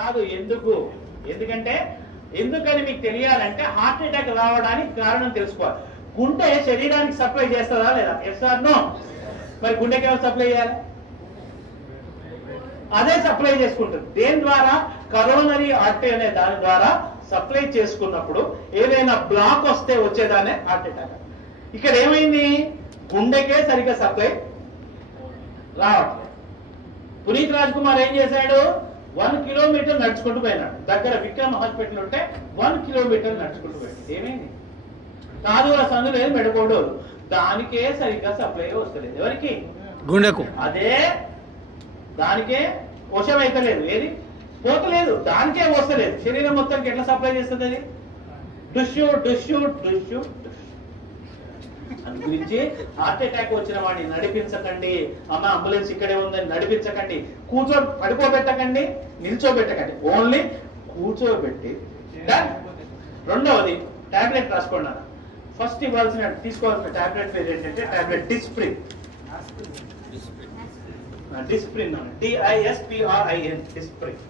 కాదు. ఎందుకు? ఎందుకంటే ఎందుకని మీకు తెలియాలంటే హార్ట్ అటాక్ రావడానికి కారణం తెలుసుకోవాలి. గుండె శరీరానికి సప్లై చేస్తుందా లేదా? Yes or no? మరి గుండెకి ఎవరు సప్లై చేయాలి? అదే సప్లై చేసుకుంటుంది. దేని ద్వారా? కరోనరీ ఆర్టరీ అనే దాని ద్వారా సప్లై చేసుకున్నప్పుడు ఏదైనా బ్లాక్ వస్తే వచ్చేదానే హార్ట్ అటాక్. ఇక్కడ ఏమైంది? గుండెకే సరిగ్గా సప్లై రావట్లేదు. పునీత్ రాజ్ కుమార్ ఏం చేశాడు? 1 కిలోమీటర్ నడుచుకుంటూ పోయినాడు. దగ్గర విక్రమ్ హాస్పిటల్ ఉంటే 1 కిలోమీటర్ నడుచుకుంటూ పోయాడు. ఏమైంది? కాదుల సందు లేదు, మెడకోడు, దానికే సరిగ్గా సప్లై వస్తలేదు. ఎవరికి? గుండెకు. అదే దానికే వశం అయితే లేదు, ఏది పోతలేదు, దానికే వస్తలేదు. శరీరం మొత్తానికి ఎట్లా సప్లై చేస్తుంది అది? డుష్యూ డుష్యూ డుష్యూ. అందు గురించి హార్ట్ అటాక్ వచ్చిన వాడిని నడిపించకండి. అమ్మ అంబులెన్స్ ఇక్కడే ఉందని నడిపించకండి. పడిపోబెట్టకండి, నిల్చోబెట్టకండి, ఓన్లీ కూర్చోబెట్టి. రెండవది టాబ్లెట్ రాసుకోండి. ఫస్ట్ తీసుకోవాల్సిన టాబ్లెట్ పేరు ఏంటంటే tablet Disprin. Disprin, DISPRIN, Disprin.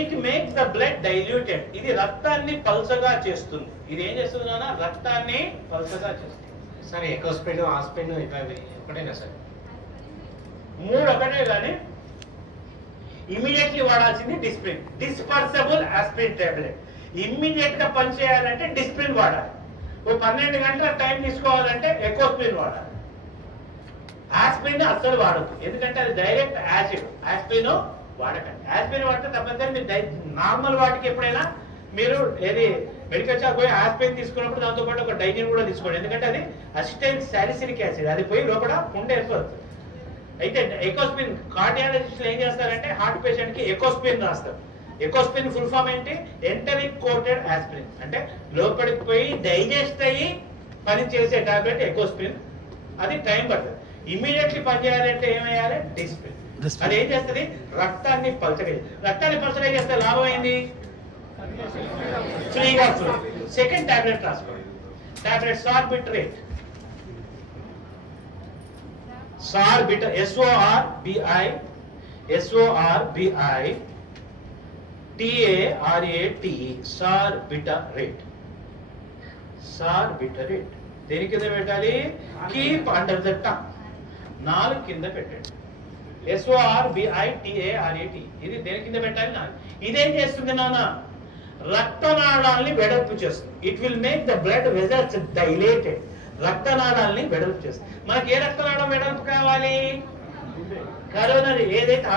It makes the blood diluted. ఇది రక్తాన్ని పల్చగా చేస్తుంది. ఇది ఏం చేస్తుంది నాన్న? రక్తాన్ని పల్చగా చేస్తుంది. సరే, ఎకోస్ప్రిన్, ఆస్ప్రిన్ ఒకటేనా సార్? 3 ఒకటే, కానీ ఇమీడియట్లీ వాడాల్సింది Disprin. Dispersible aspirin tablet. Immediate గా పనిచేయాలంటే డిస్ప్రిన్ వాడాలి. 12 గంటల టైం తీసుకోవాలంటే ఎకోస్ప్రిన్ వాడాలి. ఆస్ప్రిన్ అస్సలు వాడద్దు, ఎందుకంటే అది డైరెక్ట్ యాసిడ్. ఆస్ప్రిన్ వాడకండి. ఆస్ప్రిన్ వాడితే తప్పనిసరి మీరు నార్మల్ వాటికి ఎప్పుడైనా మీరు ఏది మెడికల్ షాప్ పోయి ఆస్ప్రిన్ తీసుకున్నప్పుడు దాంతో పాటు ఒక డైజిన్ కూడా తీసుకోండి. ఎందుకంటే అది అసిటైల్ సాలిసిలిక్ యాసిడ్, అది పోయి లోపల పుండె ఏర్పడుతుంది. అయితే ఎకోస్ప్రిన్ కార్డియాలజిస్టులు ఏం చేస్తారంటే హార్ట్ పేషెంట్ కి ఎకోస్ప్రిన్ రాస్తారు. ఎకోస్ప్రిన్ ఫుల్ ఫామ్ ఏంటి? Enteric coated aspirin. అంటే లోపలికి పోయి డైజెస్ట్ అయ్యి పని చేసే టాబ్లెట్ ఎకోస్ప్రిన్. అది టైం పడుతుంది. ఇమీడియట్లీ పనిచేయాలంటే ఏమయ్యాలి? డిస్ప్రిన్. అది ఏం చేస్తుంది? రక్తాన్ని పల్చగా. రక్తాన్ని పల్చగా చేస్తే లాభం ఏంది? ఫ్రీగా ఫ్లో. సెకండ్ టాబ్లెట్ రాసుకోండి. టాబ్లెట్ సార్బిట్రేట్. సార్బిటర్, SORBITARATE, సార్బిటరేట్. సార్బిటరేట్ దేని కింద పెట్టాలి? కీప్ అండర్ ద టంగ్, నాలుగు కింద పెట్టండి. SORBITARATE, ఇది దేని కింద పెట్టాలి? నాలుగు. ఇదేం చేస్తుంది నాన్న? రక్తనాళాలని వెడల్పు చేస్తుంది. It will make the blood vessels dilated. రక్తనాళాలని వెడల్పు చేస్తుంది. మనకి ఏ రక్తనాళం వెడల్పు కావాలి? కరోనరీ, ఏదైతే